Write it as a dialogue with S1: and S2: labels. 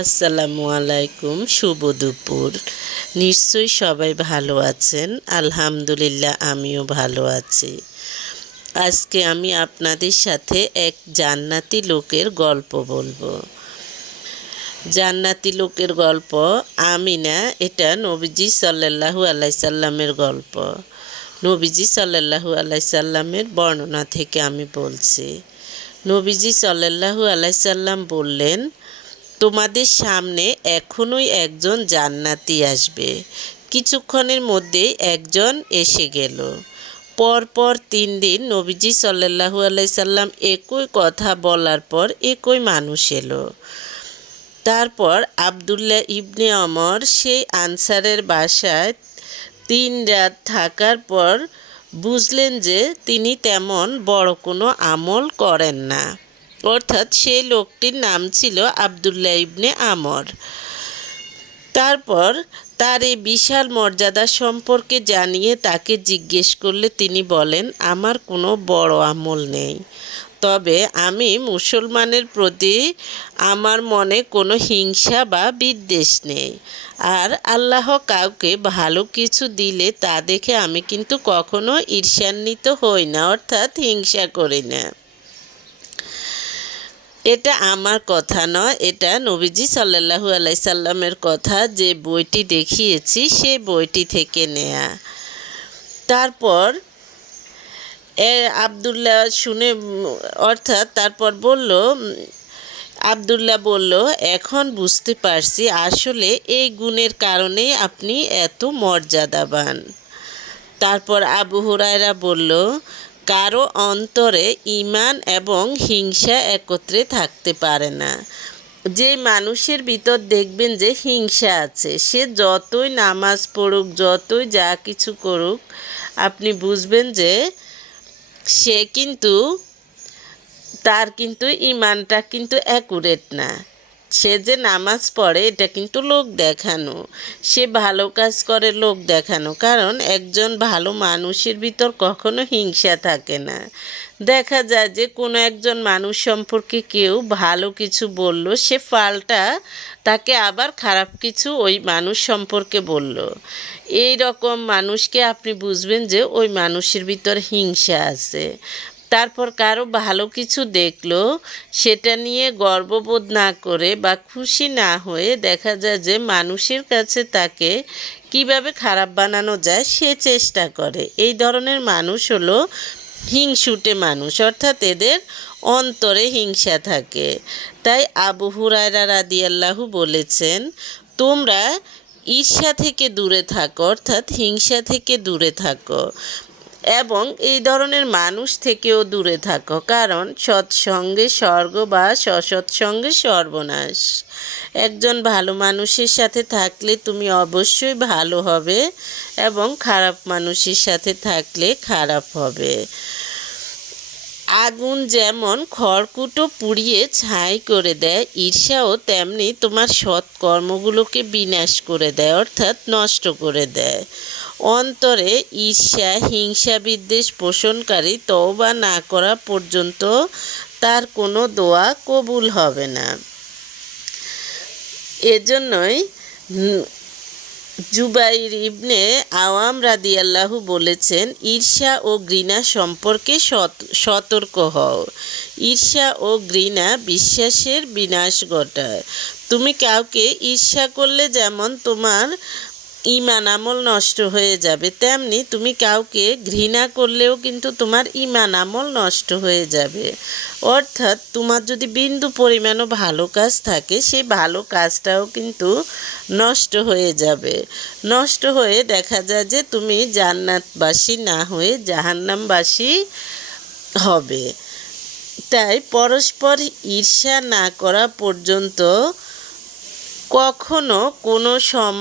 S1: আসসালামু আলাইকুম, শুভ দুপুর। নিশ্চয়ই সবাই ভালো আছেন। আলহামদুলিল্লাহ, আমিও ভালো আছি। আজকে আমি আপনাদের সাথে এক জান্নাতি লোকের গল্প বলব। জান্নাতি লোকের গল্প, আমিনা, এটা নবীজি সাল্লাল্লাহু আলাইসাল্লামের গল্প। নবীজি সাল্লাল্লাহু আলাইসাল্লামের বর্ণনা থেকে আমি বলছি। নবীজি সাল্লাল্লাহু আলাইসাল্লাম বললেন তোমাদের সামনে এখনই একজন জান্নাতি আসবে। কিছুক্ষণের মধ্যেই একজন এসে গেল। পরপর তিন দিন নবীজি সাল্লাহু আলাইসাল্লাম একই কথা বলার পর একই মানুষ এলো। তারপর আবদুল্লাহ ইবনে অমর সেই আনসারের বাসায় তিন রাত থাকার পর বুঝলেন যে তিনি তেমন বড় কোনো আমল করেন না। অর্থাৎ সেই লোকটির নাম ছিল আবদুল্লাহ ইবনে আমর। তারপর তার এই বিশাল মর্যাদা সম্পর্কে জানিয়ে তাকে জিজ্ঞেস করলে তিনি বলেন, আমার কোনো বড় আমল নেই। তবে আমি মুসলমানের প্রতি আমার মনে কোনো হিংসা বা বিদ্বেষ নেই। আর আল্লাহ কাউকে ভালো কিছু দিলে তা দেখে আমি কিন্তু কখনো ঈর্ষান্বিত হই না, অর্থাৎ হিংসা করি না। এটা আমার কথা নয়, এটা নবীজি সাল্লাহু আলাইসাল্লামের কথা, যে বইটি দেখিয়েছি সেই বইটি থেকে নেয়া। তারপর আবদুল্লাহ শুনে, অর্থাৎ তারপর বলল, আবদুল্লাহ বলল, এখন বুঝতে পারছি আসলে এই গুণের কারণেই আপনি এত মর্যাদাবান। তারপর আবু হুরায়রা বলল কারও অন্তরে ইমান এবং হিংসা একত্রে থাকতে পারে না। যে মানুষের ভিতর দেখবেন যে হিংসা আছে, সে যতই নামাজ পড়ুক, যতই যা কিছু করুক, আপনি বুঝবেন যে সে কিন্তু, তার কিন্তু ইমানটা কিন্তু অ্যাকুরেট না। সে যে নামাজ পড়ে, এটা কিন্তু লোক দেখানো। সে ভালো কাজ করে, লোক দেখানো। কারণ একজন ভালো মানুষের ভিতর কখনো হিংসা থাকে না। দেখা যায় যে কোনো একজন মানুষ সম্পর্কে কেউ ভালো কিছু বলল, সে ফালটা তাকে আবার খারাপ কিছু ওই মানুষ সম্পর্কে বলল। এই রকম মানুষকে আপনি বুঝবেন যে ওই মানুষের ভিতর হিংসা আছে। তারপর কারও ভালো কিছু দেখল, সেটা নিয়ে গর্ববোধ না করে বা খুশি না হয়ে দেখা যায় যে মানুষের কাছে তাকে কীভাবে খারাপ বানানো যায় সে চেষ্টা করে। এই ধরনের মানুষ হলো হিংসুটে মানুষ, অর্থাৎ এদের অন্তরে হিংসা থাকে। তাই আবু হুরায়রা রাদিয়াল্লাহু বলেছেন, তোমরা ঈর্ষা থেকে দূরে থাকো, অর্থাৎ হিংসা থেকে দূরে থাকো। এবং এই ধরনের মানুষ থেকেও দূরে থাকো, কারণ সৎসঙ্গে স্বর্গ বা সসৎসঙ্গে সর্বনাশ। একজন ভালো মানুষের সাথে থাকলে তুমি অবশ্যই ভালো হবে এবং খারাপ মানুষের সাথে থাকলে খারাপ হবে। আগুন যেমন খড়কুটো পুড়িয়ে ছাই করে দেয়, ঈর্ষাও তেমনি তোমার সৎ কর্মগুলোকে বিনাশ করে দেয়, অর্থাৎ নষ্ট করে দেয়। অন্তরে ঈর্ষা, হিংসা, বিদ্বেষ পোষণকারী তওবা না করা পর্যন্ত তার কোনো দোয়া কবুল হবে না। এজন্যই জুবাইর ইবনে আওয়াম রাদিয়াল্লাহু বলেছেন, ঈর্ষা ও ঘৃণা সম্পর্কে সতর্ক হও। ঈর্ষা ও ঘৃণা বিশ্বাসের বিনাশ ঘটায়। তুমি কাউকে ঈর্ষা করলে যেমন তোমার ইমান আমল নষ্ট হয়ে যাবে। তেমনি তুমি কাউকে ঘৃণা করলেও কিন্তু তোমার ইমান আমল নষ্ট হয়ে যাবে। অর্থাৎ তোমার যদি বিন্দু পরিমাণও ভালো কাজ থাকে সেই ভালো কাজটাও কিন্তু নষ্ট হয়ে যাবে। নষ্ট হয়ে দেখা যায় যে তুমি জান্নাতবাসী না হয়ে জাহান্নামবাসী হবে। তাই পরস্পর ঈর্ষা না করা পর্যন্ত কখনো কোনো সমাজ